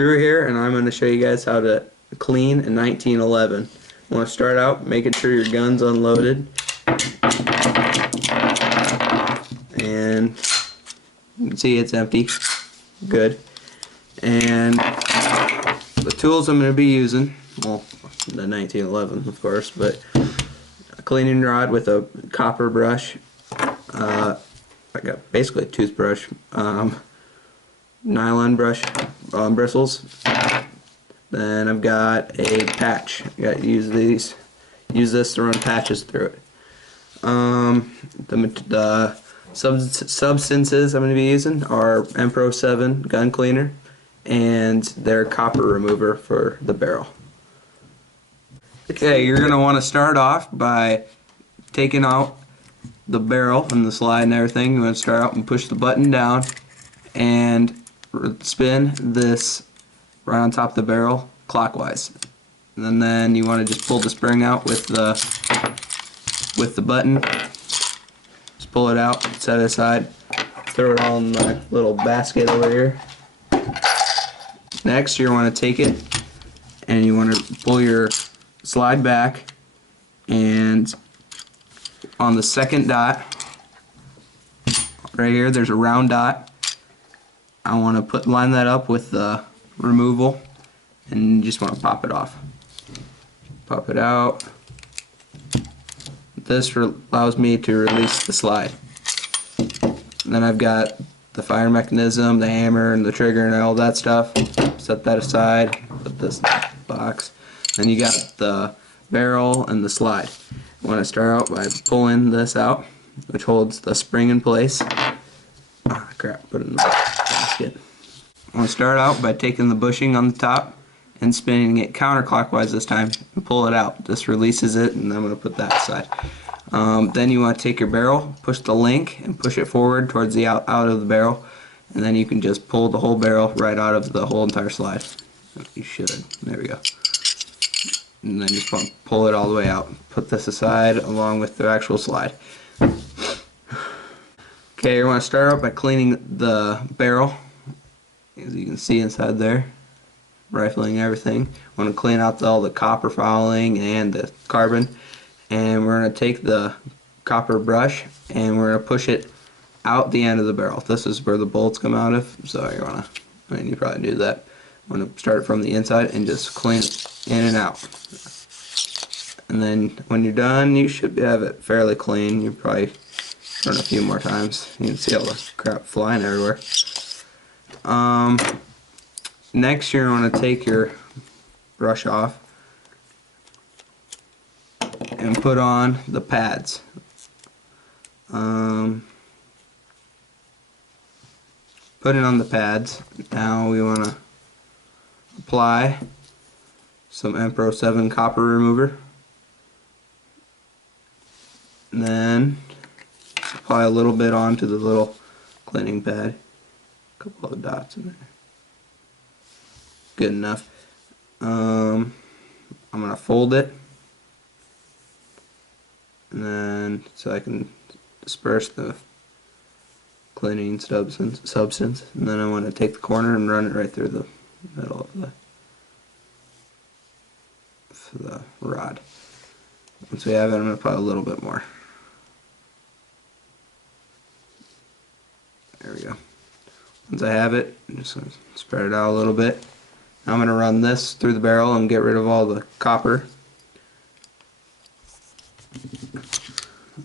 Drew here, and I'm going to show you guys how to clean a 1911. You want to start out making sure your gun's unloaded, and you can see it's empty. Good. And the tools I'm going to be using, well, the 1911 of course, but a cleaning rod with a copper brush. I got basically a toothbrush, nylon brush bristles. Then I've got a patch. You got to use these. Use this to run patches through it. The substances I'm going to be using are M-Pro 7 gun cleaner and their copper remover for the barrel. Okay, you're going to want to start off by taking out the barrel and the slide and everything. You want to start out and push the button down and spin this right on top of the barrel clockwise. And then you want to just pull the spring out with the button. Just pull it out, set it aside, throw it all in my little basket over here. Next, you want to take it and you want to pull your slide back, and on the second dot right here, there's a round dot. I want to line that up with the removal, and you just want to pop it off. Pop it out. This allows me to release the slide. And then I've got the fire mechanism, the hammer, and the trigger, and all that stuff. Set that aside. Put this in the box. Then you got the barrel and the slide. I want to start out by pulling this out, which holds the spring in place. Ah, crap, put it in the basket. I want to start out by taking the bushing on the top and spinning it counterclockwise this time and pull it out. This releases it, and I'm going to put that aside. Then you want to take your barrel, push the link, and push it forward towards the out of the barrel, and then you can just pull the whole barrel right out of the whole entire slide. You should. There we go. And then just want to pull it all the way out. Put this aside along with the actual slide. Okay, you want to start out by cleaning the barrel. As you can see inside there, rifling everything. Want to clean out all the copper fouling and the carbon. And we're going to take the copper brush and we're going to push it out the end of the barrel. This is where the bolts come out of, so you want to, I mean, you probably do that. I'm going to start from the inside and just clean it in and out. And then when you're done, you should have it fairly clean. You probably run a few more times. You can see all the crap flying everywhere. Next, you're going to take your brush off and put on the pads. Put it on the pads. Now we want to apply some M-Pro 7 copper remover. And then apply a little bit onto the little cleaning pad. A couple of dots in there. Good enough. I'm going to fold it, and then so I can disperse the cleaning substance. And then I want to take the corner and run it right through the middle of the rod. Once we have it, I'm going to put a little bit more. There we go. Once I have it, I'm just going to spread it out a little bit. Now I'm going to run this through the barrel and get rid of all the copper.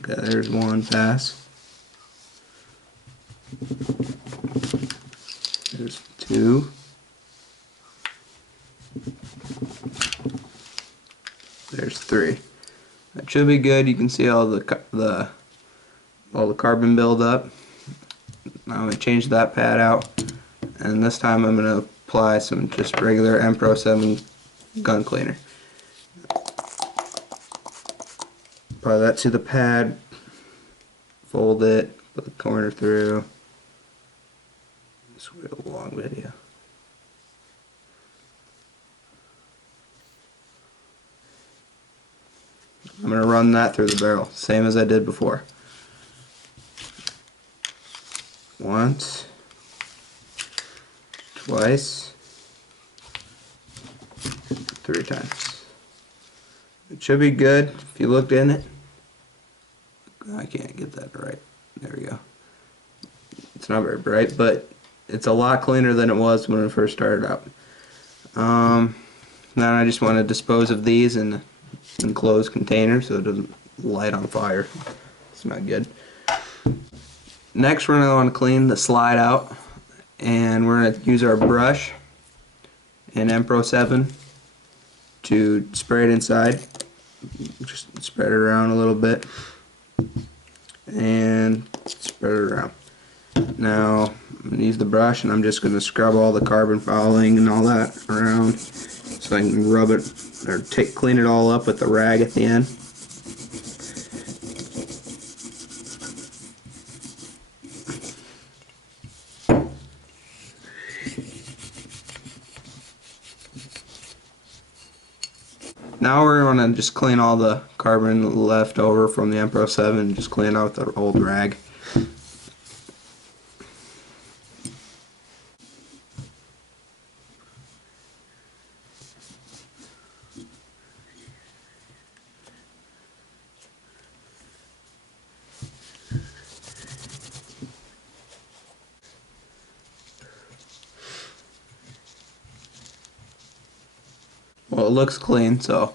Okay, there's one pass. There's two. There's three. That should be good. You can see all the carbon buildup. Now I'm going to change that pad out, and this time I'm going to apply some just regular M-Pro 7 gun cleaner. Apply that to the pad, fold it, put the corner through. This will be a long video. I'm going to run that through the barrel, same as I did before. Once, twice, 3 times. It should be good if you looked in it. I can't get that right. There we go. It's not very bright, but it's a lot cleaner than it was when it first started out. Now I just want to dispose of these in an enclosed container so it doesn't light on fire. It's not good. Next we're going to want to clean the slide out, and we're going to use our brush and Empro 7 to spray it inside. Just spread it around a little bit and spread it around. Now I'm going to use the brush and I'm just going to scrub all the carbon fouling and all that around so I can rub it or clean it all up with the rag at the end. Now we're going to just clean all the carbon left over from the Empro 7, just clean out the old rag. Well, it looks clean, so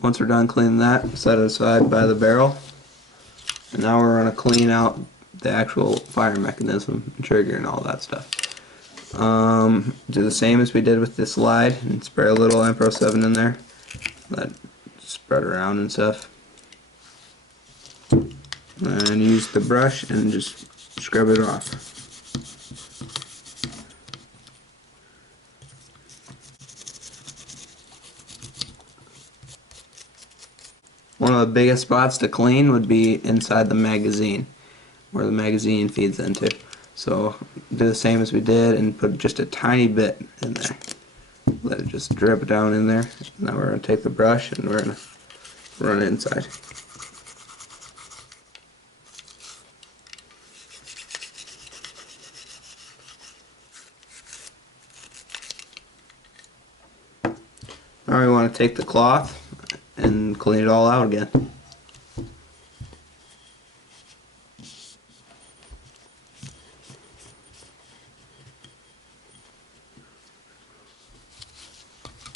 once we're done cleaning that, set it aside by the barrel. And now we're going to clean out the actual fire mechanism, and trigger, and all that stuff. Do the same as we did with the slide, and spray a little Empro 7 in there. Let it spread around and stuff. And use the brush and just scrub it off. One of the biggest spots to clean would be inside the magazine, where the magazine feeds into. So do the same as we did and put just a tiny bit in there. Let it just drip down in there. Now we're going to take the brush and we're going to run it inside. Now we want to take the cloth and clean it all out again.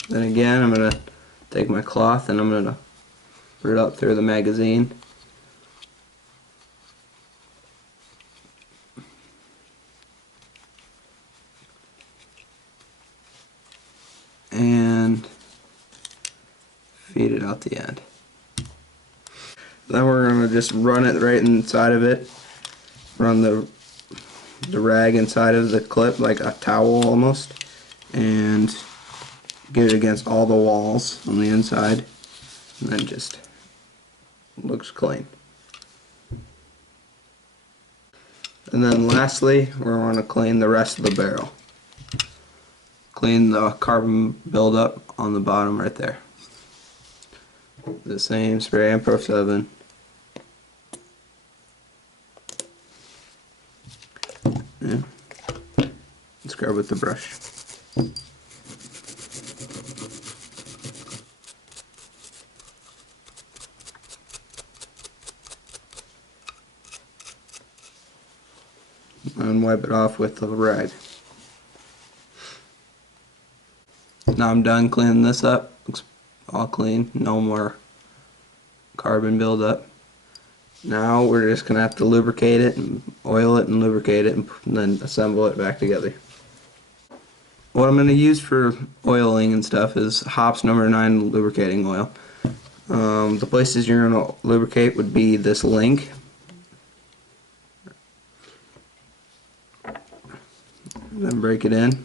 Then again, I'm going to take my cloth and I'm going to put it up through the magazine. And feed it out the end. Then we're going to just run it right inside of it. Run the rag inside of the clip like a towel almost. And get it against all the walls on the inside. And then just looks clean. And then lastly, we're going to clean the rest of the barrel. Clean the carbon buildup on the bottom right there. The same, spray Empro 7. Yeah. Scrub with the brush. And wipe it off with the rag. Now I'm done cleaning this up. Looks all clean, no more carbon buildup. Now we're just going to have to lubricate it and oil it and lubricate it and then assemble it back together. What I'm going to use for oiling and stuff is Hops number 9 lubricating oil. The places you're going to lubricate would be this link. Then break it in.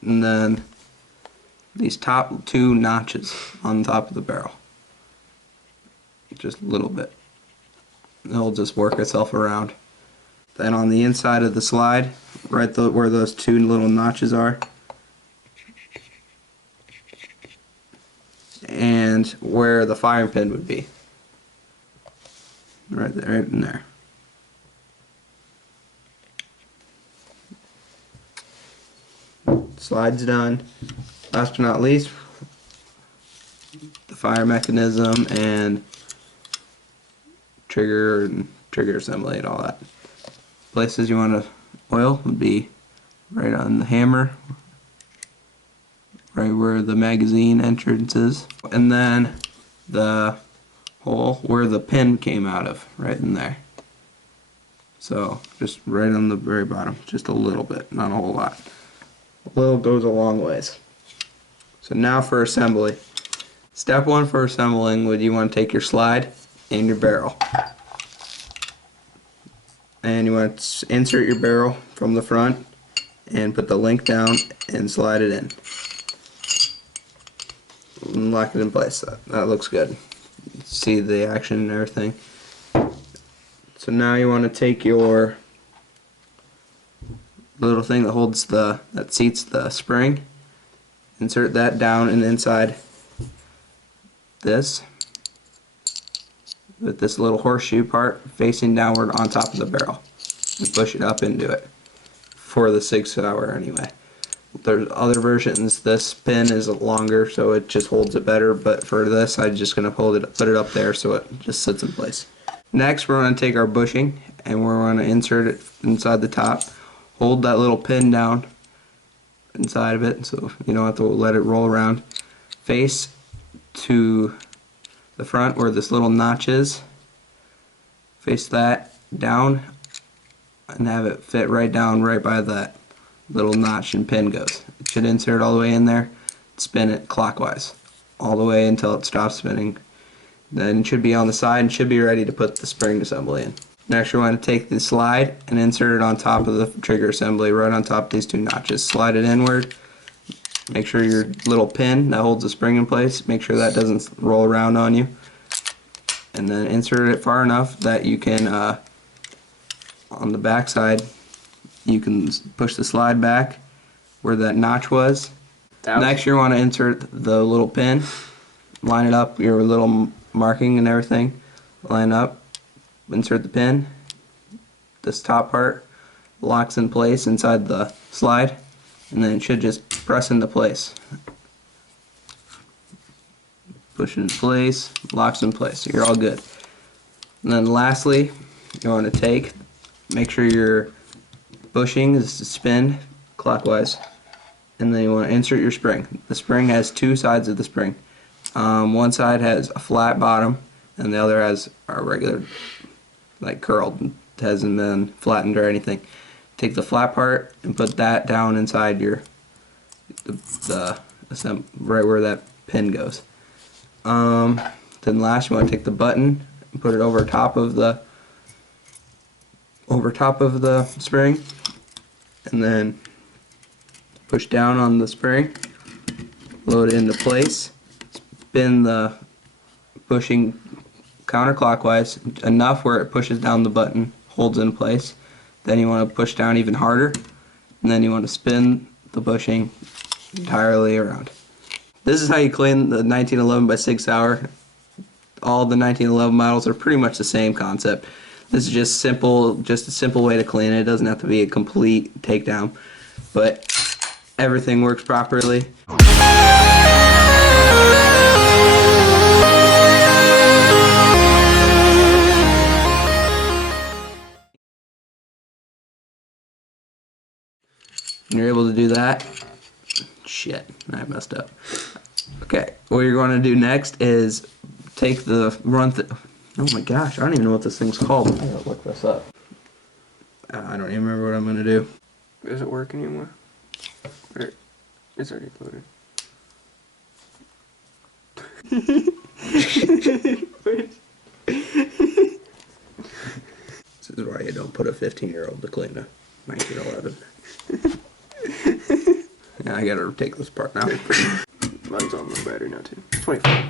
And then these top 2 notches on top of the barrel. Just a little bit. It'll just work itself around. Then on the inside of the slide, right where those 2 little notches are, and where the firing pin would be. Right there, right in there. Slide's done. Last but not least, the fire mechanism and trigger assembly and all that. Places you want to oil would be right on the hammer, right where the magazine entrance is, and then the hole where the pin came out of, right in there. So just right on the very bottom, just a little bit, not a whole lot. A little goes a long ways. So now for assembly. Step one for assembling would you want to take your slide and your barrel. And you want to insert your barrel from the front and put the link down and slide it in. And lock it in place. That looks good. See the action and everything. So now you want to take your little thing that holds that seats the spring, insert that down and inside this, with this little horseshoe part facing downward on top of the barrel, and push it up into it, for the Sig Sauer anyway. There's other versions, this pin is longer so it just holds it better, but for this I'm just going to put it up there so it just sits in place. Next we're going to take our bushing and we're going to insert it inside the top. Hold that little pin down inside of it so you don't have to let it roll around. Face to the front where this little notch is. Face that down and have it fit right down right by that little notch and pin goes. It should insert all the way in there. Spin it clockwise all the way until it stops spinning. Then it should be on the side and should be ready to put the spring assembly in. Next you want to take the slide and insert it on top of the trigger assembly, right on top of these two notches. Slide it inward. Make sure your little pin that holds the spring in place, make sure that doesn't roll around on you. And then insert it far enough that you can, on the back side, you can push the slide back where that notch was. Next you want to insert the little pin, line it up, your little marking and everything, line up, insert the pin. This top part locks in place inside the slide, and then it should just press into place. Push it in place, locks in place, you're all good. And then lastly, you want to make sure your bushing is to spin clockwise, and then you want to insert your spring. The spring has two sides of the spring. One side has a flat bottom and the other has a regular, like curled, it hasn't been flattened or anything. Take the flat part and put that down inside your right where that pin goes. Then last you want to take the button and put it over top of the spring, and then push down on the spring, load it into place, spin the bushing counterclockwise enough where it pushes down the button, holds in place. Then you want to push down even harder, and then you want to spin the bushing entirely around. This is how you clean the 1911 by Sig Sauer. All the 1911 models are pretty much the same concept. This is just a simple way to clean it. It doesn't have to be a complete takedown, but everything works properly. And you're able to do that. Shit, I messed up. Okay, what you're going to do next is take the oh my gosh, I don't even know what this thing's called. I gotta look this up. I don't even remember what I'm going to do. Does it work anymore? Or it's already loaded. This is why you don't put a 15-year-old to clean a 1911. Yeah, I gotta take this part now. Mine's on the battery now too. 24.